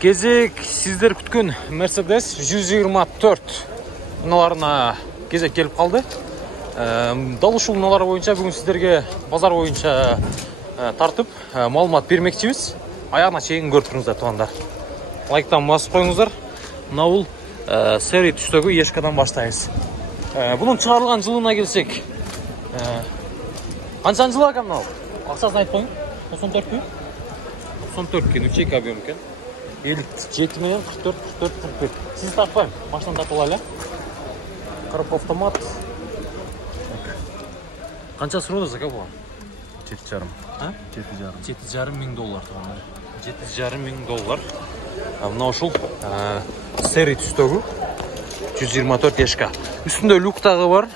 Кезек сіздер күткен Mercedes 124 мыналарына кезек келіп қалды. Дал ушул мыналар боюнча бүгүн сіздерге базар боюнча тартып маалымат бермекчибиз. Аяғына чейин көрүп туруңуздар туугандар. Лайктан басып коюңуздар. Мына бул сери түстөгү Ешкадан баштайбыз. Bunun чыгарылган жылына келсек, канчанчы жыл экен мынау? Акчасын айтып коюң. 94 94 үчек объем екен. 57 менен 44 45. Сиз тартпайм, машинаны тартып алайлы. Коробка автомат. Канча сурооңуз экен буга? 7,5. А? 7,5 миң доллар туугандар. 7,5 миң доллар. Мына ушул сери түстөгү 124 Ешка. Үстүндө люк дагы бар.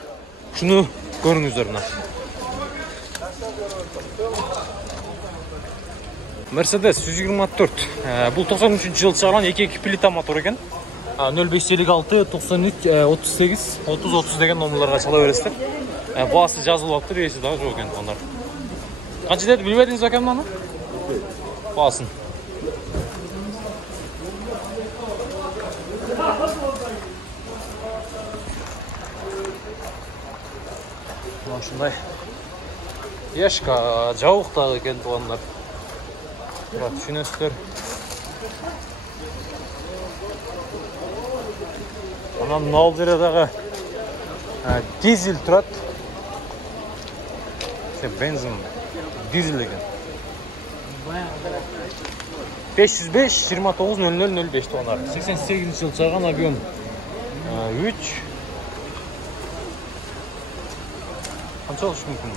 Шуну көрүңүздөр мына. Mercedes 124. Бұл 93 жыл чыгарылган 2 плита мотор екен. 0556 93 38 30 30 деген номерларга чала бересиздер. Баасы жазылып алыптыр, эси дагы жок экен туугандар. Канча деді билбедиңиз экен мынаны? Баасын. Ушундай Ешка жабык дагы экен туугандар. Düşünüyorsunuz. Anam Naldire'de dizel turat. Benzin, dizel ekan. 505 29 00 05 tonlar. 88 yıl çağırgan объем 3. Qancha olish mumkin?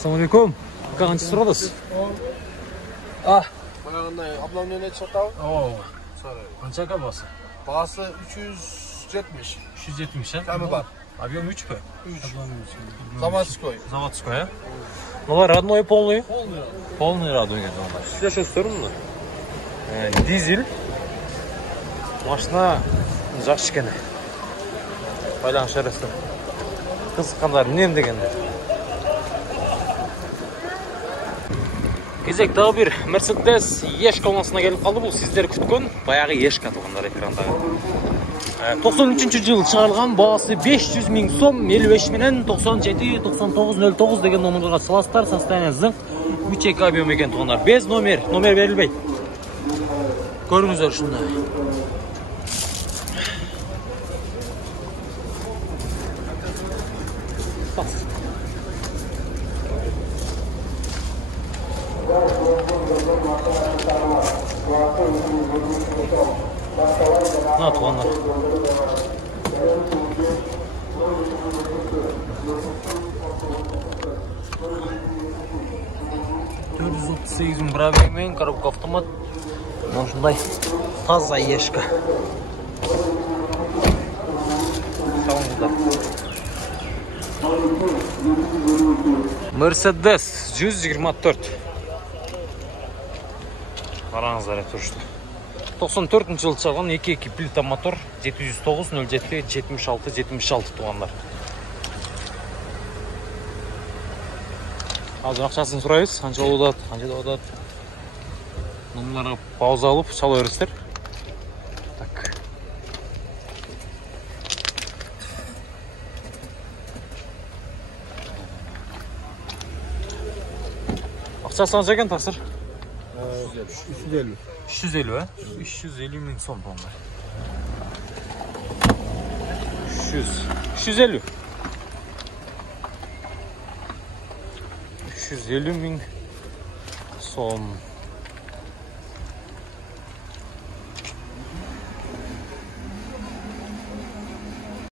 Assalamualaikum. Qancha so'radingiz? Manag'inday obnovlение chiqdi. Qancha ekan bahsi? Bahsi 370. 370 ha? Kami bor. Объем 3 ku? 3. Заводской. Заводской, ha? Bular родной полный? Полный. Полный родной ekan. Sizlar mı? Dizel. Машина жақсы екен. Байланыш жарасты. Қызыққандар нем дегенде. Кезек тағы бір Mercedes Ешка олансына келіп қалды. Бұл сіздер күткен баяғы Ешка туғандар экрандағы. 93 жыл шығарылған, бағасы 500 миң сом, 55 менен 97 99 09 деген номерға саластар, состояние зың, 3 объем екен туғандар. Без номер берілбейді. Көріңіздер шында. Ne tuğanlar? %38 bravo коробка автомат. Şunday taza Ешка. Mercedes 124. Қараңыздар тұрышты. 94 жыл чыгарган 2 плита мотор 709 07 76 76 туғандар. Азыр акчасын сурайбыз, канча болот, Номерларға пауза алып чала бересиздер. Так. Акчасы канча экен таксыр? 350. 350 ha? 350 ming so'm bo'ldi. 350. 350 ming so'm.